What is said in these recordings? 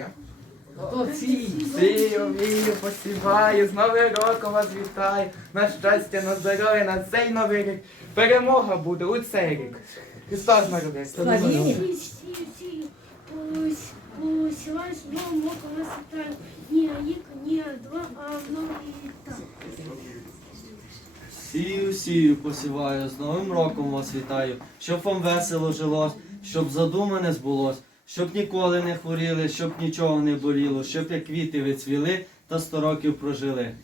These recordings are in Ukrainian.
Я? Хто ці? Сію, вію, посіваю, з Новим роком вас вітаю. На щастя, на здоров'я, на цей новий рік. Перемога буде у цей рік. Христос народився. Сію, сію, сію. Пусть, пусть вас з Новим роком вас вітаю. Ні рік, ні два, а новий літа. Сію, сію, посіваю, з Новим роком вас вітаю, щоб вам весело жилось, щоб задумане збулось, щоб ніколи не хворіли, щоб нічого не боліло, щоб як квіти ви цвіли та сто років прожили.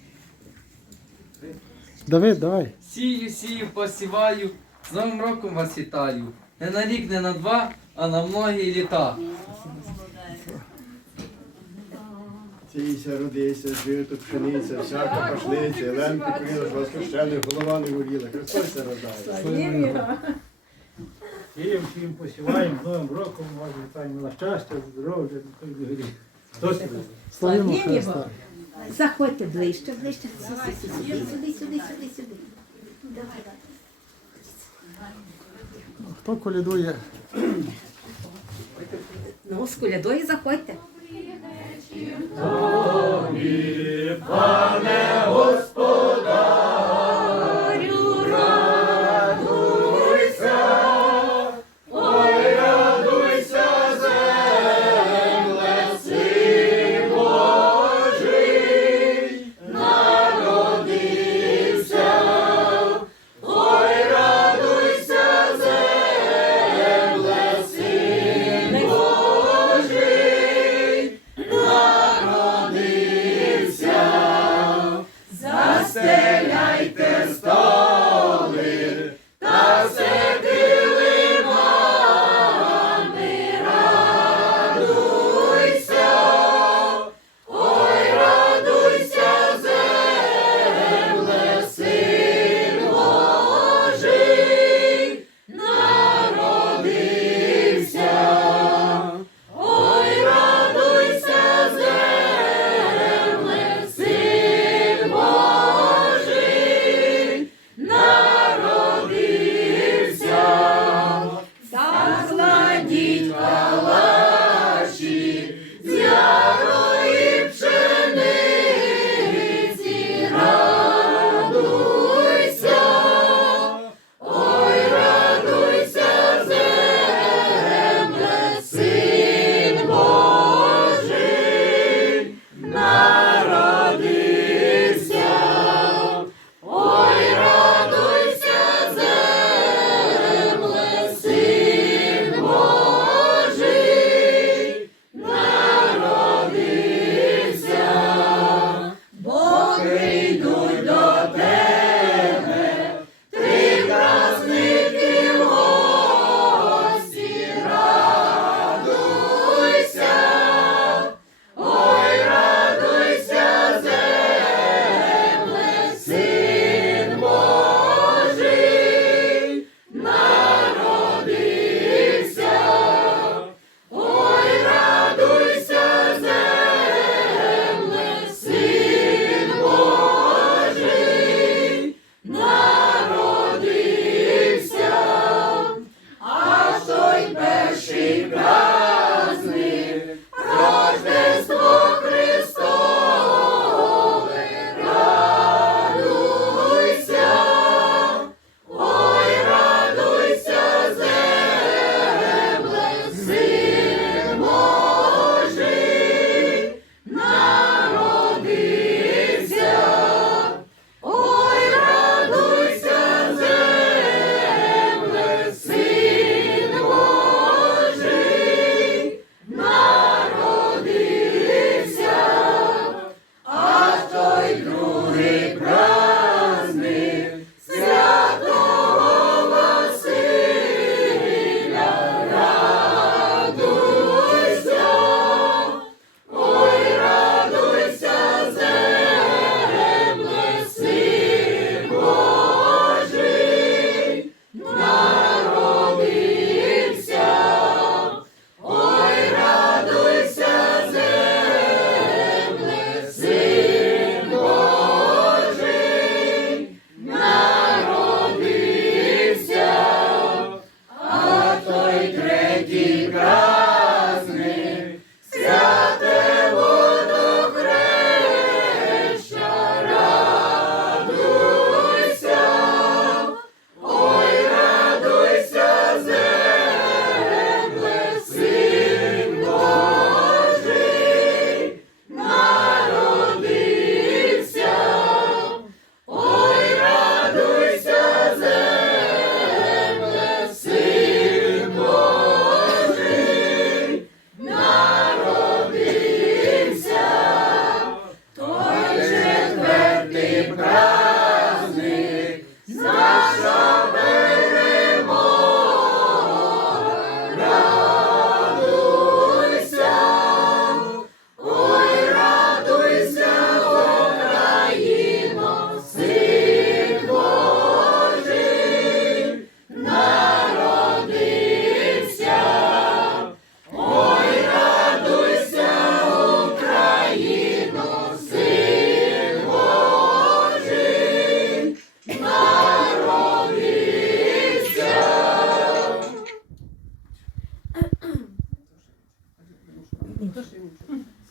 Давид, давай. Сію, сію, посіваю, з Новим роком вас вітаю. Не на рік, не на два, а на многі літа. Сійся, родися, жито, пшениця, всяка пашниця, ленки курила, що священник, голова не горіла. Христос рождає. Всім, всім посіваємо, з Новим роком, вас вітаємо на щастя, здоров'я, нехай не горіх. Заходьте ближче, ближче. Сюди, сюди, сюди, сюди, сюди. Давай, Хто колядує? Ну, з колядою заходьте. Тобі, пане Господь.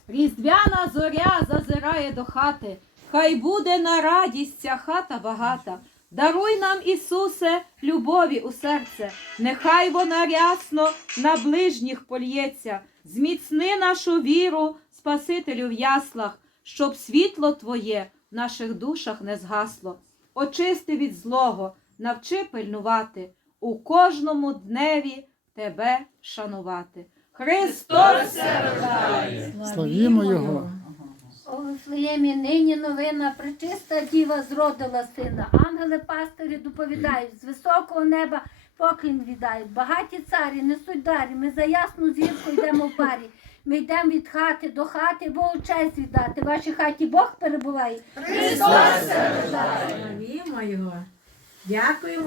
Різдвяна зоря зазирає до хати, хай буде на радість ця хата багата. Даруй нам, Ісусе, любові у серце, нехай вона рясно на ближніх польється, зміцни нашу віру, Спасителю в яслах, щоб світло Твоє в наших душах не згасло. Очисти від злого, навчи пильнувати, у кожному дневі Тебе шанувати. Христос се рождає! Славімо Його. Вифлеємі нині новина, пречиста діва зродила сина. Ангели пастирі доповідають, з високого неба поклін віддають. Багаті царі несуть дарі, ми за ясну зірку йдемо в парі. Ми йдемо від хати до хати, Богу честь віддати. В вашій хаті Бог перебуває. Христос! Славімо його. Дякуємо.